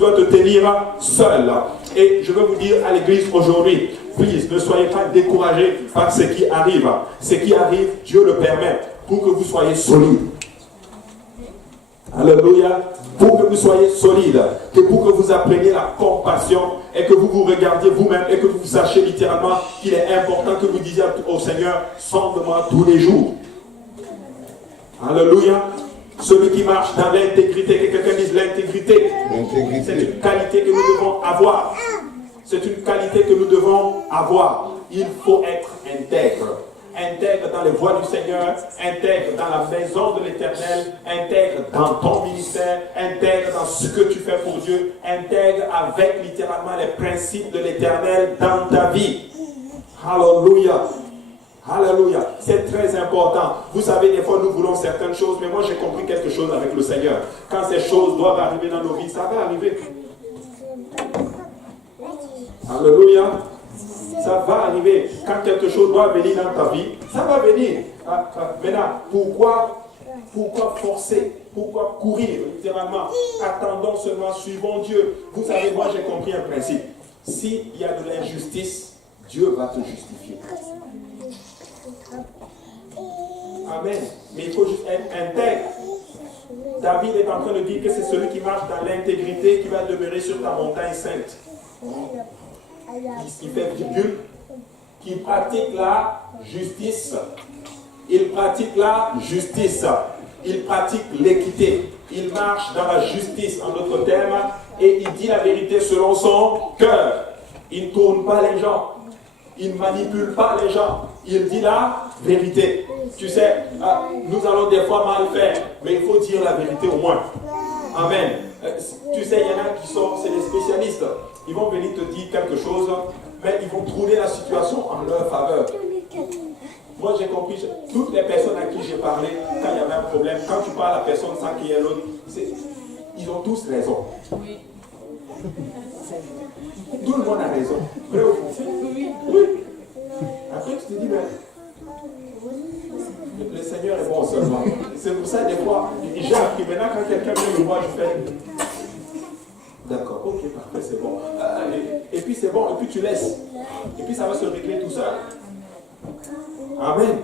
dois te tenir seul. Et je veux vous dire à l'église aujourd'hui, please, ne soyez pas découragés par ce qui arrive. Ce qui arrive, Dieu le permet pour que vous soyez solides. Alléluia. Pour que vous soyez solides, que pour que vous appreniez la compassion et que vous vous regardiez vous-même et que vous sachiez littéralement qu'il est important que vous disiez au Seigneur, sonde-moi tous les jours. Alléluia. Celui qui marche dans l'intégrité, que quelqu'un dise l'intégrité, c'est une qualité que nous devons avoir. C'est une qualité que nous devons avoir. Il faut être intègre. Intègre dans les voies du Seigneur, intègre dans la maison de l'Éternel, intègre dans ton ministère, intègre dans ce que tu fais pour Dieu, intègre avec littéralement les principes de l'Éternel dans ta vie. Alléluia. Alléluia. C'est très important. Vous savez, des fois nous voulons certaines choses, mais moi j'ai compris quelque chose avec le Seigneur. Quand ces choses doivent arriver dans nos vies, ça va arriver. Alléluia. Ça va arriver. Quand quelque chose doit venir dans ta vie, ça va venir. Maintenant, pourquoi forcer? Pourquoi courir? Littéralement, attendons seulement, suivons Dieu. Vous savez, moi j'ai compris un principe. S'il y a de l'injustice, Dieu va te justifier. Amen. Mais il faut juste être intègre. David est en train de dire que c'est celui qui marche dans l'intégrité qui va demeurer sur ta montagne sainte. Il fait virgule, qui pratique la justice. Il pratique la justice. Il pratique l'équité. Il marche dans la justice, en d'autres termes, et il dit la vérité selon son cœur. Il ne tourne pas les gens. Il ne manipule pas les gens. Il dit la vérité. Tu sais, nous allons des fois mal faire, mais il faut dire la vérité au moins. Amen. Tu sais, il y en a qui sont, c'est des spécialistes. Ils vont venir te dire quelque chose, mais ils vont tourner la situation en leur faveur. Moi, j'ai compris, toutes les personnes à qui j'ai parlé, quand il y avait un problème, quand tu parles à la personne sans qu'il y ait l'autre, ils ont tous raison. Tout le monde a raison. Vrai ou faux? Oui. Après, tu te dis, mais le Seigneur est bon seulement. C'est pour ça, des fois, j'ai appris. Maintenant, quand quelqu'un vient me voir, je fais... D'accord, ok, parfait, c'est bon. Et puis c'est bon, et puis tu laisses. Et puis ça va se régler tout seul. Amen.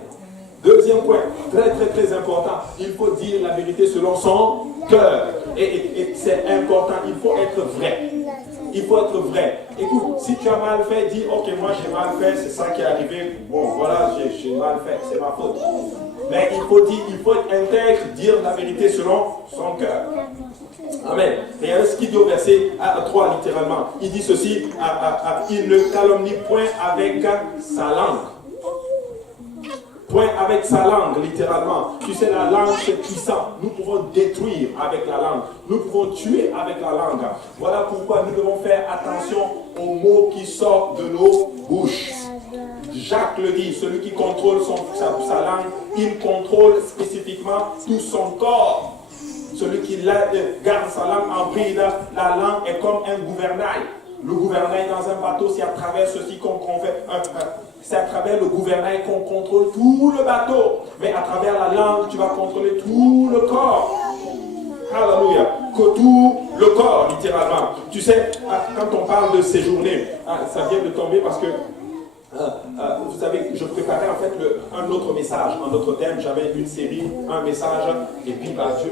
Deuxième point, très très très important. Il faut dire la vérité selon son cœur. Et c'est important, il faut être vrai. Il faut être vrai. Écoute, si tu as mal fait, dis, ok, moi j'ai mal fait, c'est ça qui est arrivé. Bon, voilà, j'ai mal fait, c'est ma faute. Mais il faut être intègre, dire la vérité selon son cœur. Amen. Regardez ce qu'il dit au verset 3 littéralement. Il dit ceci, il ne calomnie point avec sa langue. Point avec sa langue, littéralement. Tu sais, la langue, c'est puissant. Nous pouvons détruire avec la langue. Nous pouvons tuer avec la langue. Voilà pourquoi nous devons faire attention aux mots qui sortent de nos bouches. Jacques le dit, celui qui contrôle sa langue, il contrôle spécifiquement tout son corps. Celui qui garde sa langue en bride, la langue est comme un gouvernail. Le gouvernail dans un bateau, c'est à travers ceci qu'on fait. C'est à travers le gouvernail qu'on contrôle tout le bateau. Mais à travers la langue, tu vas contrôler tout le corps. Alléluia. Que tout le corps, littéralement. Tu sais, quand on parle de séjourner, ça vient de tomber parce que vous savez, je préparais en fait un autre message. En d'autres termes, j'avais une série, un message, et puis Dieu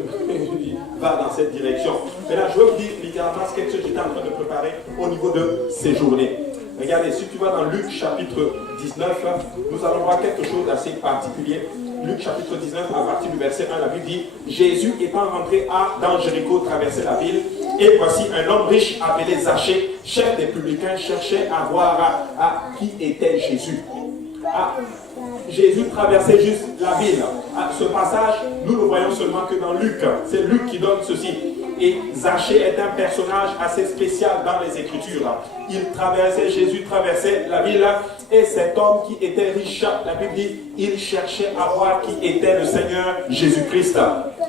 va dans cette direction. Mais là, je veux vous dire littéralement ce que j'étais en train de préparer au niveau de séjourner. Regardez, si tu vas dans Luc chapitre 19, nous allons voir quelque chose d'assez particulier. Luc chapitre 19, à partir du verset 1, la Bible dit, Jésus étant rentré dans Jéricho, traversait la ville, et voici un homme riche appelé Zachée, chef des publicains, cherchait à voir qui était Jésus. Jésus traversait juste la ville. Ce passage, nous le voyons seulement que dans Luc. C'est Luc qui donne ceci. Et Zachée est un personnage assez spécial dans les Écritures. Jésus traversait la ville, et cet homme qui était riche, la Bible dit, il cherchait à voir qui était le Seigneur Jésus-Christ.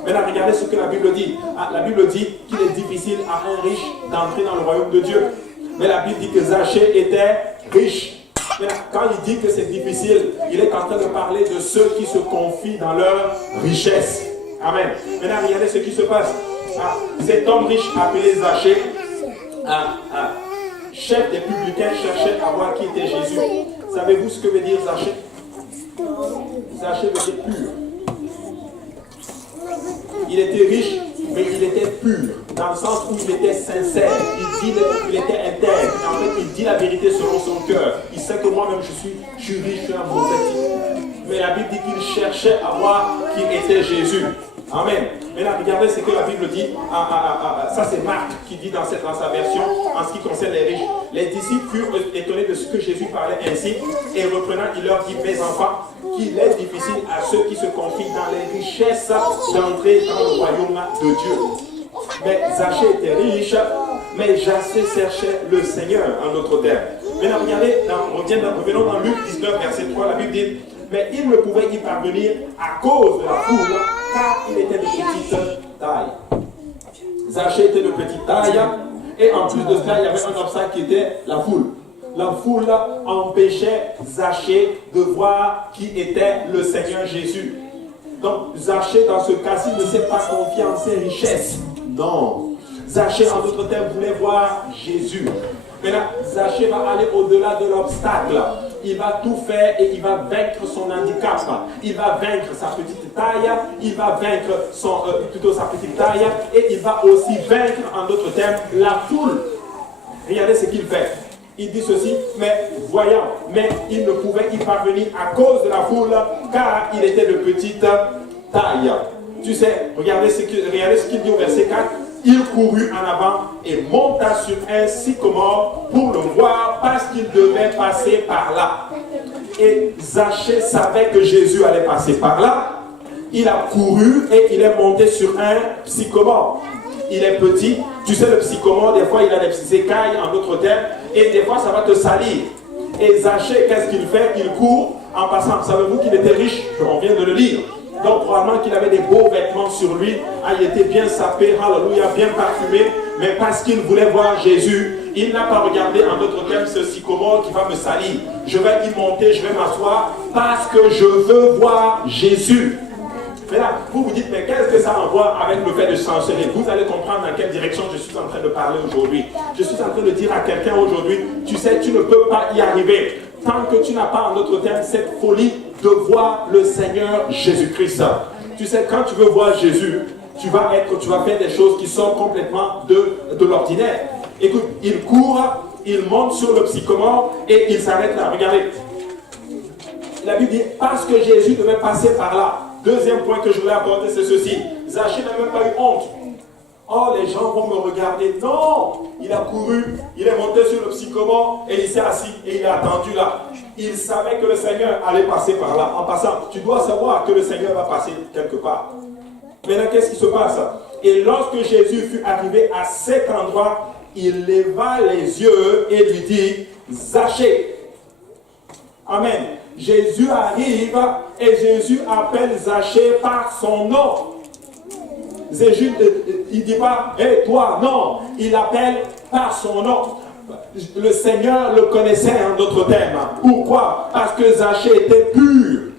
Maintenant, regardez ce que la Bible dit. La Bible dit qu'il est difficile à un riche d'entrer dans le royaume de Dieu. Mais la Bible dit que Zachée était riche. Quand il dit que c'est difficile, il est en train de parler de ceux qui se confient dans leur richesse. Amen. Maintenant, regardez ce qui se passe. Cet homme riche appelé Zachée chef des publicains cherchait à voir qui était Jésus. Savez-vous ce que veut dire Zachée? Zachée veut dire pur. Il était riche, mais il était pur, dans le sens où il était sincère, il était intègre. En fait, il dit la vérité selon son cœur. Il sait que moi-même je suis riche, je suis un mauvais type. Mais la Bible dit qu'il cherchait à voir qui était Jésus. Amen. Maintenant, regardez ce que la Bible dit. Ça, c'est Marc qui dit dans sa version, en ce qui concerne les riches. Les disciples furent étonnés de ce que Jésus parlait ainsi, et reprenant, il leur dit, mes enfants, qu'il est difficile à ceux qui se confient dans les richesses d'entrer dans le royaume de Dieu. Mais Zachée était riche, mais Zachée cherchait le Seigneur, en d'autres termes. Maintenant, regardez, revenons dans Luc 19, verset 3, la Bible dit, mais il ne pouvait y parvenir à cause de la foule, car il était de petite taille. Zachée était de petite taille, et en plus de cela, il y avait un obstacle qui était la foule. La foule empêchait Zachée de voir qui était le Seigneur Jésus. Donc Zachée, dans ce cas-ci, ne s'est pas confié en ses richesses. Non. Zachée, en d'autres termes, voulait voir Jésus. Maintenant, Zachée va aller au-delà de l'obstacle. Il va tout faire et il va vaincre son handicap. Il va vaincre sa petite taille, il va vaincre sa petite taille, et il va aussi vaincre, en d'autres termes, la foule. Regardez ce qu'il fait. Il dit ceci, mais il ne pouvait y parvenir à cause de la foule, car il était de petite taille. Tu sais, regardez ce qu'il dit au verset 4. Il courut en avant et monta sur un sycomore pour le voir parce qu'il devait passer par là. Et Zachée savait que Jésus allait passer par là. Il a couru et il est monté sur un sycomore. Il est petit. Tu sais, le sycomore, des fois, il a des petites écailles, en d'autres termes, et des fois, ça va te salir. Et Zachée, qu'est-ce qu'il fait? Il court en passant. Savez-vous qu'il était riche? On vient de le lire. Donc, probablement qu'il avait des beaux vêtements sur lui. Il était bien sapé, alléluia, bien parfumé. Mais parce qu'il voulait voir Jésus, il n'a pas regardé, en d'autres termes, ce sycomore qui va me salir. Je vais y monter, je vais m'asseoir, parce que je veux voir Jésus. Mais là, vous vous dites, mais qu'est-ce que ça envoie avec le fait de chanceler? Vous allez comprendre dans quelle direction je suis en train de parler aujourd'hui. Je suis en train de dire à quelqu'un aujourd'hui, tu sais, tu ne peux pas y arriver tant que tu n'as pas, en d'autres termes, cette folie de voir le Seigneur Jésus-Christ. Tu sais, quand tu veux voir Jésus, tu vas faire des choses qui sont complètement de l'ordinaire. Écoute, il court, il monte sur le sycomore et il s'arrête là. Regardez. La Bible dit, parce que Jésus devait passer par là. Deuxième point que je voulais apporter, c'est ceci. Zachée n'a même pas eu honte. Oh, les gens vont me regarder. Non! Il a couru, il est monté sur le sycomore et il s'est assis et il a attendu là. Il savait que le Seigneur allait passer par là. En passant, tu dois savoir que le Seigneur va passer quelque part. Maintenant, qu'est-ce qui se passe? Et lorsque Jésus fut arrivé à cet endroit, il leva les yeux et lui dit, Zachée. Amen. Jésus arrive et Jésus appelle Zachée par son nom. Jésus, il ne dit pas, hé toi, non. Il appelle par son nom. Le Seigneur le connaissait en d'autres termes. Pourquoi? Parce que Zachée était pur.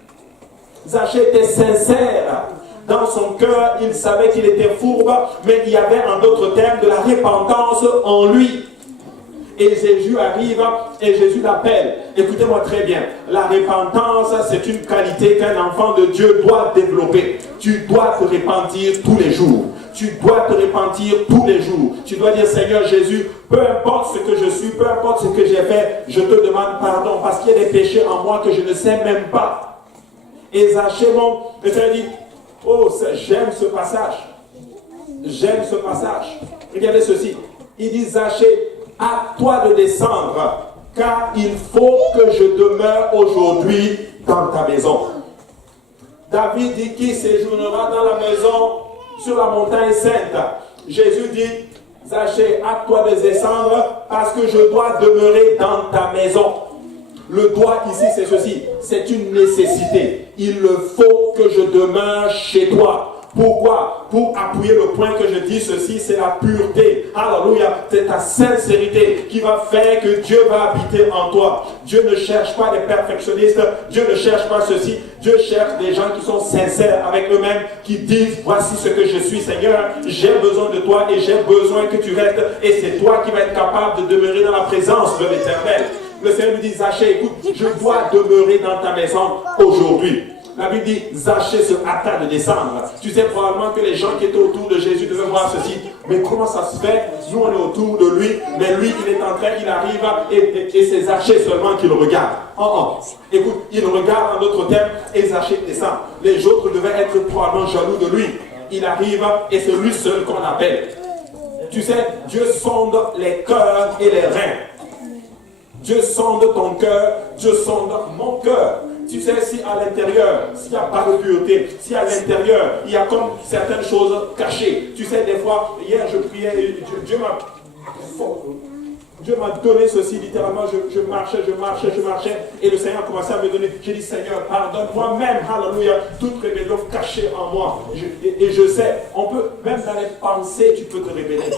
Zachée était sincère. Dans son cœur, il savait qu'il était fourbe, mais il y avait en d'autres termes de la repentance en lui. Et Jésus arrive et Jésus l'appelle. Écoutez-moi très bien. La repentance, c'est une qualité qu'un enfant de Dieu doit développer. Tu dois te repentir tous les jours. Tu dois te repentir tous les jours. Tu dois dire, Seigneur Jésus, peu importe ce que je suis, peu importe ce que j'ai fait, je te demande pardon parce qu'il y a des péchés en moi que je ne sais même pas. Et Zachée, il dit, oh, j'aime ce passage. J'aime ce passage. Regardez ceci. Il dit, Zachée, à toi de descendre, car il faut que je demeure aujourd'hui dans ta maison. David dit, qui séjournera dans la maison sur la montagne sainte? Jésus dit, Zachée, à toi de descendre, parce que je dois demeurer dans ta maison. Le doigt ici, c'est ceci, c'est une nécessité. Il faut que je demeure chez toi. Pourquoi? Pour appuyer le point que je dis ceci, c'est la pureté. Alléluia. C'est ta sincérité qui va faire que Dieu va habiter en toi. Dieu ne cherche pas des perfectionnistes. Dieu ne cherche pas ceci. Dieu cherche des gens qui sont sincères avec eux-mêmes, qui disent, voici ce que je suis, Seigneur. J'ai besoin de toi et j'ai besoin que tu restes. Et c'est toi qui vas être capable de demeurer dans la présence de l'Éternel. Le Seigneur lui dit, Zachée, écoute, je dois demeurer dans ta maison aujourd'hui. La Bible dit, Zachée se hâta de descendre. Tu sais probablement que les gens qui étaient autour de Jésus devaient voir ceci. Mais comment ça se fait? Nous, on est autour de lui, mais lui, il est en train, il arrive, et c'est Zachée seulement qui le regarde. Écoute, il regarde en d'autres termes, et Zachée descend. Les autres devaient être probablement jaloux de lui. Il arrive, et c'est lui seul qu'on appelle. Tu sais, Dieu sonde les cœurs et les reins. Dieu sonde ton cœur, Dieu sonde mon cœur. Tu sais, si à l'intérieur, s'il n'y a pas de pureté, si à l'intérieur, il y a comme certaines choses cachées. Tu sais, des fois, hier je priais, Dieu m'a donné ceci, littéralement, je marchais, et le Seigneur commençait à me donner. J'ai dit, Seigneur, pardonne-moi même, alléluia, toute rébellion cachée en moi. Et je sais, on peut, même dans les pensées, tu peux te révéler.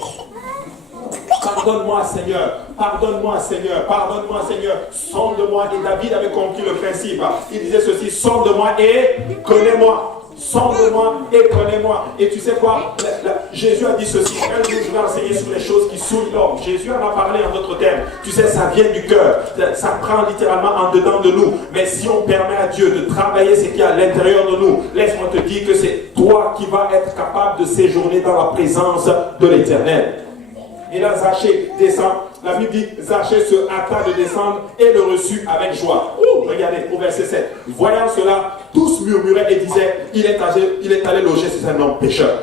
Pardonne-moi, Seigneur. Pardonne-moi, Seigneur. Pardonne-moi, Seigneur. Sonde-moi. Et David avait compris le principe. Il disait ceci, sonde-moi et connais-moi. Sonde-moi et connais-moi. Et tu sais quoi? Jésus a dit ceci. Un jour, je vais enseigner sur les choses qui souillent l'homme. Jésus en a parlé en d'autres termes. Tu sais, ça vient du cœur. Ça prend littéralement en dedans de nous. Mais si on permet à Dieu de travailler ce qui est à l'intérieur de nous, laisse-moi te dire que c'est toi qui vas être capable de séjourner dans la présence de l'Éternel. Et là, Zachée descend. La Bible dit, Zachée se hâta de descendre et le reçut avec joie. Regardez, au verset 7. Voyant cela, tous murmuraient et disaient, il est allé loger chez un homme pécheur.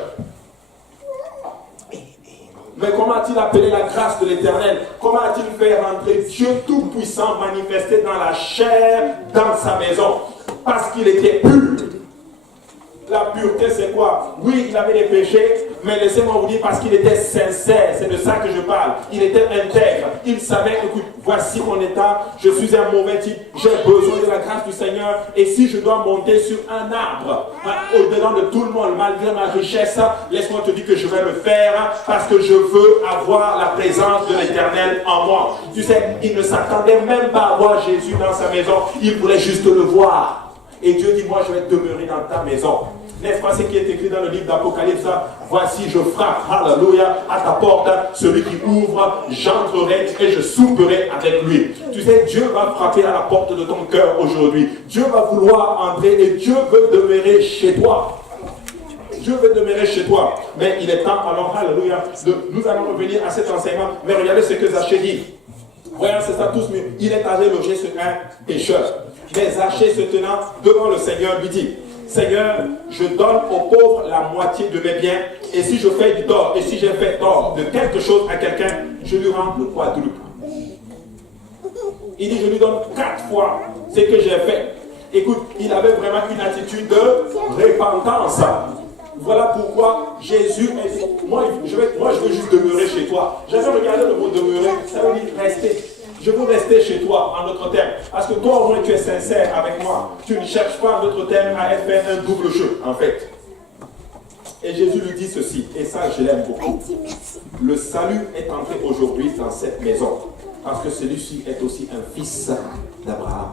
Mais comment a-t-il appelé la grâce de l'Éternel? Comment a-t-il fait rentrer Dieu Tout-Puissant manifesté dans la chair, dans sa maison? Parce qu'il était pur. La pureté, c'est quoi? Oui, il avait des péchés, mais laissez-moi vous dire, parce qu'il était sincère, c'est de ça que je parle. Il était intègre. Il savait, écoute, voici mon état, je suis un mauvais type, j'ai besoin de la grâce du Seigneur, et si je dois monter sur un arbre, au-dedans de tout le monde, malgré ma richesse, laisse-moi te dire que je vais le faire, parce que je veux avoir la présence de l'Éternel en moi. Tu sais, il ne s'attendait même pas à voir Jésus dans sa maison, il voulait juste le voir. Et Dieu dit, moi je vais demeurer dans ta maison. N'est-ce pas ce qui est écrit dans le livre d'Apocalypse? Voici, je frappe, alléluia, à ta porte. Celui qui ouvre, j'entrerai et je souperai avec lui. Tu sais, Dieu va frapper à la porte de ton cœur aujourd'hui. Dieu va vouloir entrer et Dieu veut demeurer chez toi. Dieu veut demeurer chez toi. Mais il est temps, alors, alléluia, nous allons revenir à cet enseignement. Mais regardez ce que Zachée dit. Voyons, c'est ça tous, mais il est allé loger sur un pécheur. Mais Zachée se tenant devant le Seigneur lui dit, Seigneur, je donne aux pauvres la moitié de mes biens, et si je fais du tort, et si j'ai fait tort de quelque chose à quelqu'un, je lui rends le quadruple. Il dit, je lui donne 4 fois ce que j'ai fait. Écoute, il avait vraiment une attitude de repentance. Voilà pourquoi Jésus a dit, moi je veux juste demeurer chez toi. J'avais regardé le mot demeurer, ça veut dire rester. Je veux rester chez toi, en d'autres termes. Parce que toi, au moins, tu es sincère avec moi. Tu ne cherches pas, en d'autres termes, à faire un double jeu, en fait. Et Jésus lui dit ceci, et ça, je l'aime beaucoup. Le salut est entré aujourd'hui dans cette maison, parce que celui-ci est aussi un fils d'Abraham.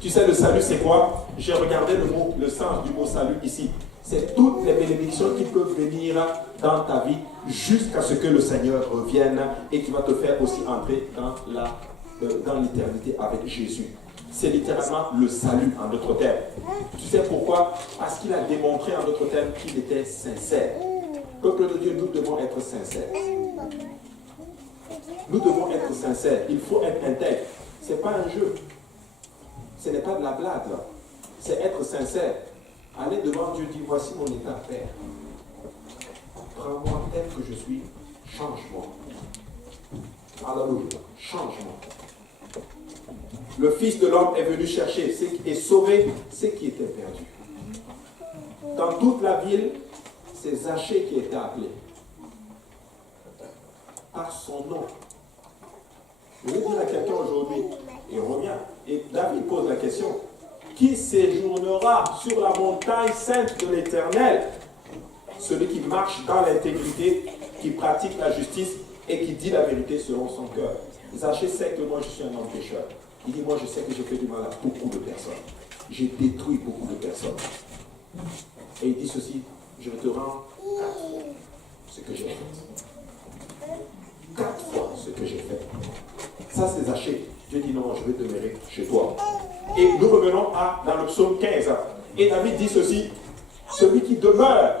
Tu sais, le salut, c'est quoi? J'ai regardé le sens du mot salut ici. C'est toutes les bénédictions qui peuvent venir dans ta vie jusqu'à ce que le Seigneur revienne et qui va te faire aussi entrer dans l'éternité avec Jésus. C'est littéralement le salut en d'autres termes. Tu sais pourquoi? Parce qu'il a démontré en d'autres termes qu'il était sincère. Peuple de Dieu, nous devons être sincères. Nous devons être sincères. Il faut être intègre. Ce n'est pas un jeu. Ce n'est pas de la blague. C'est être sincère. Allez devant Dieu, dis, voici mon état, Père. Prends-moi tel que je suis, change-moi. Alléluia, change-moi. Le Fils de l'homme est venu chercher et sauver ce qui était perdu. Dans toute la ville, c'est Zachée qui était appelé. Par son nom. Je vais dire à quelqu'un aujourd'hui, et on revient, et David pose la question. qui séjournera sur la montagne sainte de l'Éternel. Celui qui marche dans l'intégrité, qui pratique la justice et qui dit la vérité selon son cœur. Zachée sait que moi je suis un homme pécheur. Il dit, moi je sais que j'ai fait du mal à beaucoup de personnes. J'ai détruit beaucoup de personnes. Et il dit ceci, je te rends 4 fois ce que j'ai fait. 4 fois ce que j'ai fait. Ça c'est Zachée. Dieu dit non, je vais demeurer chez toi. Et nous revenons dans le psaume 15. Et David dit ceci, celui qui demeure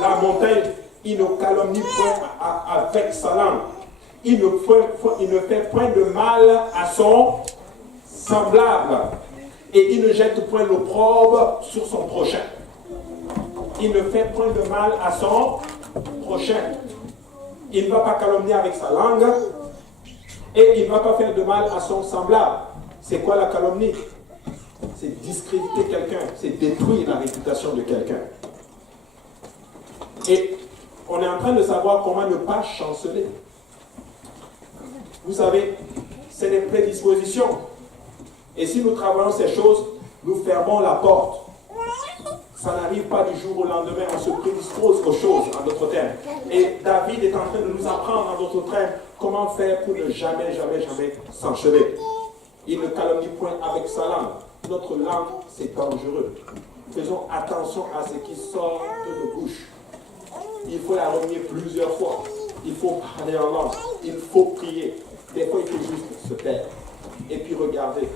la montagne, il ne calomnie point avec sa langue. Il ne fait point de mal à son semblable. Et il ne jette point l'opprobre sur son prochain. Il ne fait point de mal à son prochain. Il ne va pas calomnier avec sa langue. Et il ne va pas faire de mal à son semblable. C'est quoi la calomnie? C'est discréditer quelqu'un. C'est détruire la réputation de quelqu'un. Et on est en train de savoir comment ne pas chanceler. Vous savez, c'est des prédispositions. Et si nous travaillons ces choses, nous fermons la porte. Ça n'arrive pas du jour au lendemain, on se prédispose aux choses, en d'autres termes. Et David est en train de nous apprendre, en d'autres termes, comment faire pour ne jamais s'enchever. Il ne calomnie point avec sa langue. Notre langue, c'est dangereux. Faisons attention à ce qui sort de nos bouches. Il faut la renier plusieurs fois. Il faut parler en langue. Il faut prier. Des fois, il faut juste se taire. Et puis regarder.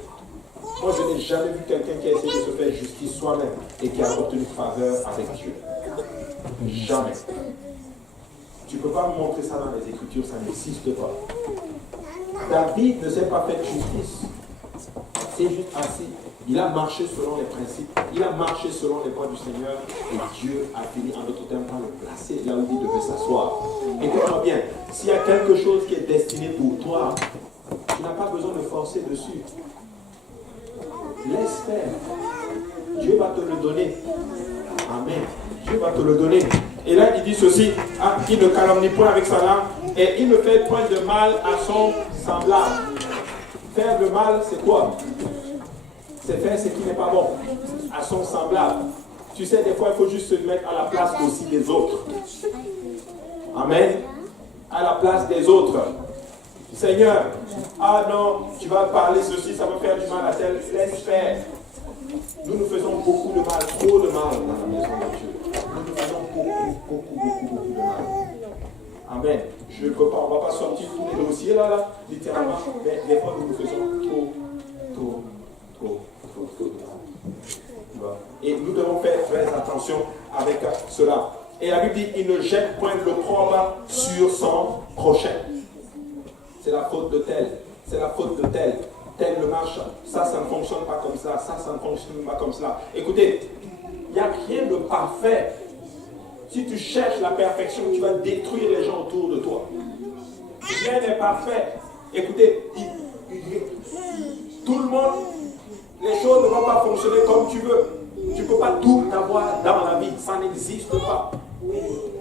Moi, je n'ai jamais vu quelqu'un qui a essayé de se faire justice soi-même et qui a obtenu faveur avec Dieu. Jamais. Tu ne peux pas me montrer ça dans les Écritures, ça n'existe pas. David ne s'est pas fait justice. C'est juste assis. Il a marché selon les principes. Il a marché selon les voies du Seigneur. Et Dieu a fini, en d'autres termes, par le placer là où il devait s'asseoir. Écoute-moi bien. S'il y a quelque chose qui est destiné pour toi, tu n'as pas besoin de forcer dessus. Laisse faire. Dieu va te le donner. Amen. Dieu va te le donner. Et là, il dit ceci, il ne calomnie point avec sa langue et il ne fait point de mal à son semblable. Faire le mal, c'est quoi? C'est faire ce qui n'est pas bon à son semblable. Tu sais, des fois, il faut juste se mettre à la place aussi des autres. Amen. À la place des autres. Seigneur, non, tu vas parler ceci, ça va faire du mal à tel, laisse faire. Nous faisons beaucoup de mal, trop de mal dans la maison de Dieu. Nous faisons beaucoup de mal. Amen. Je ne peux pas, on ne va pas sortir tous les dossiers là, littéralement, mais des fois nous faisons trop de mal. Et nous devons faire très attention avec cela. Et la Bible dit, il ne jette point l'opprobre sur son prochain. C'est la faute de tel, c'est la faute de tel. Tel ne marche, ça ne fonctionne pas comme ça ne fonctionne pas comme cela. Écoutez, il n'y a rien de parfait. Si tu cherches la perfection, tu vas détruire les gens autour de toi. Rien n'est parfait. Écoutez, tout le monde, les choses ne vont pas fonctionner comme tu veux. Tu ne peux pas tout avoir dans la vie, ça n'existe pas.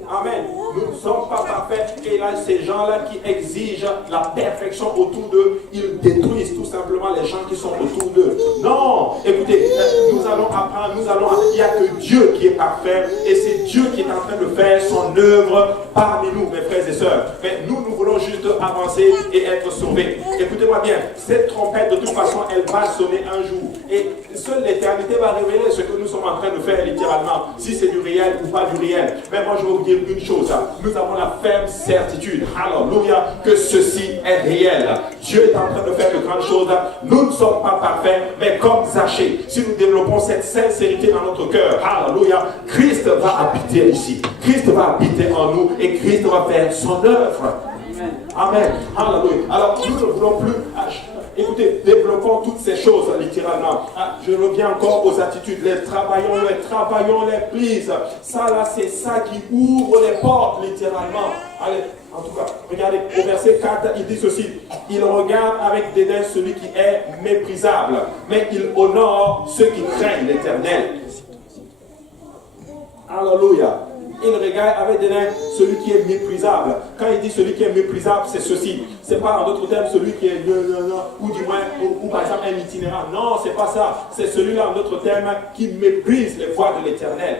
Amen. Nous ne sommes pas parfaits. Et là, ces gens-là qui exigent la perfection autour d'eux, ils détruisent tout simplement les gens qui sont autour d'eux. Non, écoutez, nous allons apprendre, il n'y a que Dieu qui est parfait et c'est Dieu qui est en train de faire son œuvre parmi nous, mes frères et sœurs. Mais nous voulons juste avancer et être sauvés. Écoutez-moi bien, cette trompette, de toute façon, elle va sonner un jour. Et seule l'éternité va révéler ce que nous sommes en train de faire littéralement, si c'est du réel ou pas du réel. Mais moi, je vais vous dire une chose, nous avons la ferme certitude, alléluia, que ceci est réel. Dieu est en train de faire de grandes choses. Nous ne sommes pas parfaits, mais comme Zachée, si nous développons cette sincérité dans notre cœur, alléluia, Christ va habiter ici. Christ va habiter en nous et Christ va faire son œuvre. Amen. Alléluia. Alors, nous ne voulons plus... Écoutez, développons toutes ces choses littéralement. Je reviens encore aux attitudes. Travaillons les prises. Ça là, c'est ça qui ouvre les portes littéralement. Allez, en tout cas, regardez, au verset 4, il dit ceci. Il regarde avec dédain celui qui est méprisable, mais il honore ceux qui craignent l'Éternel. Alléluia. Il regarde avec des nains celui qui est méprisable. Quand il dit celui qui est méprisable, c'est ceci. C'est pas en d'autres termes celui qui est ou du moins, ou par exemple un itinérant. Non, c'est pas ça. C'est celui-là en d'autres termes qui méprise les voies de l'Éternel.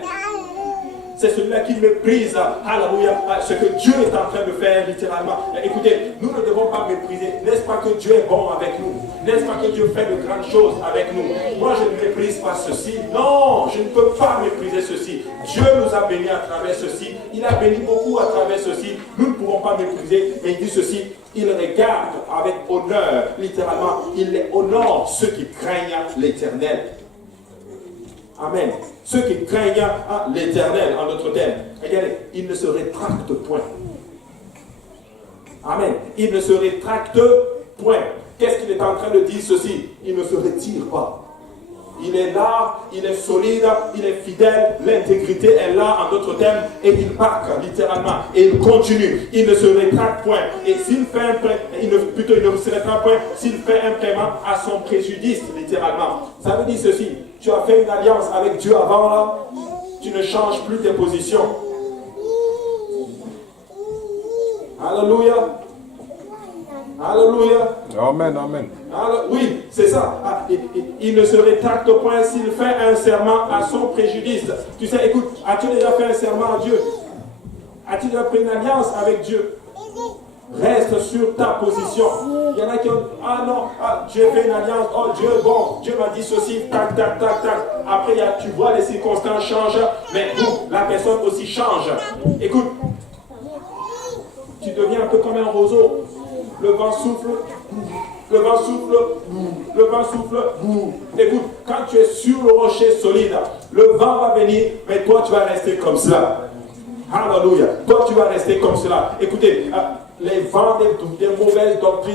C'est celui-là qui méprise, alléluia, ce que Dieu est en train de faire littéralement. Écoutez, nous ne devons pas mépriser. N'est-ce pas que Dieu est bon avec nous? N'est-ce pas que Dieu fait de grandes choses avec nous? Moi, je ne méprise pas ceci. Non, je ne peux pas mépriser ceci. Dieu nous a bénis à travers ceci. Il a béni beaucoup à travers ceci. Nous ne pourrons pas mépriser, mais il dit ceci. Il regarde avec honneur, littéralement, il honore ceux qui craignent l'Éternel. Amen. Ceux qui craignent l'Éternel, en d'autres termes, regardez, ils ne se rétractent point. Amen. Ils ne se rétractent point. Qu'est-ce qu'il est en train de dire ceci? Il ne se retire pas. Il est là, il est solide, il est fidèle, l'intégrité est là, en d'autres termes, et il marque littéralement, et il continue, il ne se rétracte point. Et s'il fait un prêt, il ne se rétracte point, s'il fait un paiement à son préjudice, littéralement. Ça veut dire ceci, tu as fait une alliance avec Dieu avant là, tu ne changes plus tes positions. Alléluia. Alléluia. Amen, amen. Alors, oui, c'est ça. Il ne se rétracte point s'il fait un serment à son préjudice. Tu sais, écoute, as-tu déjà fait un serment à Dieu? As-tu déjà pris une alliance avec Dieu? Reste sur ta position. Il y en a qui ont, ah non, Dieu fait une alliance, oh Dieu est bon, Dieu m'a dit ceci, tac, tac, tac, tac. Après, tu vois, les circonstances changent, mais la personne aussi change. Écoute, tu deviens un peu comme un roseau. Le vent souffle, le vent souffle, le vent souffle. Écoute, quand tu es sur le rocher solide, le vent va venir, mais toi tu vas rester comme cela. Alléluia. Toi tu vas rester comme cela. Écoutez, les vents des mauvaises doctrines